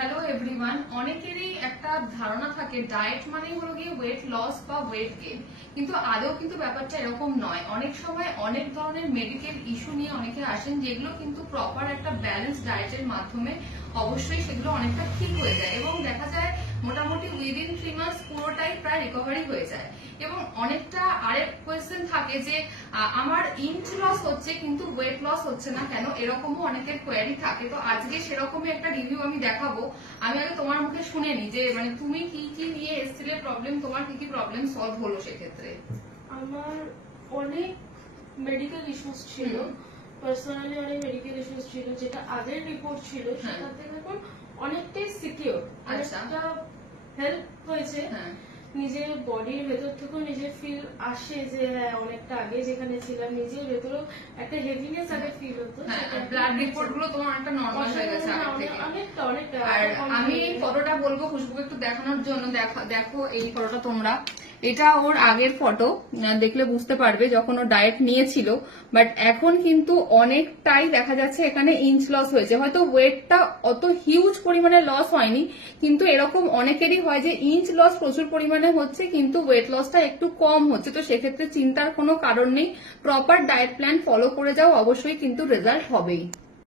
Hello everyone, অনেকেরই একটা ধারণা থাকে ডায়েট মানেই হলো গিয়ে ওয়েট লস বা ওয়েট গেইন, কিন্তু আদৌ কিন্তু ব্যাপারটা এরকম নয়। অনেক সময় অনেক ধরনের মেডিকেল ইস্যু নিয়ে অনেকে আসেন, যেগুলো কিন্তু প্রপার একটা ব্যালেন্স ডায়েটের মাধ্যমে অবশ্যই সেগুলো অনেকটা ঠিক হয়ে যায় এবং দেখা যায় মোটামুটি উইদিন 3 মাস পুরোটাই প্রায় রিকভারি হয়ে যায়। এবং অনেকটা আরেক কোয়েশ্চেন থাকে যে আমার ইঞ্চ লস হচ্ছে কিন্তু ওয়েট লস হচ্ছে না কেন, এরকমও অনেকের কোয়ারি থাকে। তো আজকে সেরকমই একটা রিভিউ আমি দেখাবো। আমি আগে তোমার মুখে শুনে নি যে মানে তুমি কি কি নিয়ে এসেছিলে প্রবলেম, তোমার কি কি প্রবলেম সলভ হলো সেক্ষেত্রে। আমার অনেক মেডিকেল ইস্যুস ছিল, পার্সোনালি অনেক মেডিকেল ইস্যুস ছিল, যেটা আগের রিপোর্ট ছিল সেটা থেকে এখন অনেকটাই সিকিউর, অনেকটা হেল্প হয়েছে। নিজের বডির ভেতর থেকেও নিজের ফিল আসে যে হ্যাঁ অনেকটা আগে যেখানে ছিলাম নিজের ভেতরেও একটা হেভিনেস আগে ফিল হতো। ব্লাড রিপোর্ট গুলো তোমার একটা নরমাল হয়ে গেছে অনেকটা অনেকটা। আর আমি এই ফটোটা বলবো খুশবুকে একটু দেখানোর জন্য। দেখো এই ফটোটা তোমরা, এটা ওর আগের ফটো, দেখলে বুঝতে পারবে যখন ও ডায়েট নিয়েছিল। বাট এখন কিন্তু অনেকটাই দেখা যাচ্ছে এখানে ইঞ্চ লস হয়েছে। হয়তো ওয়েটটা অত হিউজ পরিমাণে লস হয়নি, কিন্তু এরকম অনেকেরই হয় যে ইঞ্চ লস প্রচুর পরিমাণে হচ্ছে কিন্তু ওয়েট লসটা একটু কম হচ্ছে। তো সেক্ষেত্রে চিন্তার কোনো কারণ নেই, প্রপার ডায়েট প্ল্যান ফলো করে যাও, অবশ্যই কিন্তু রেজাল্ট হবেই।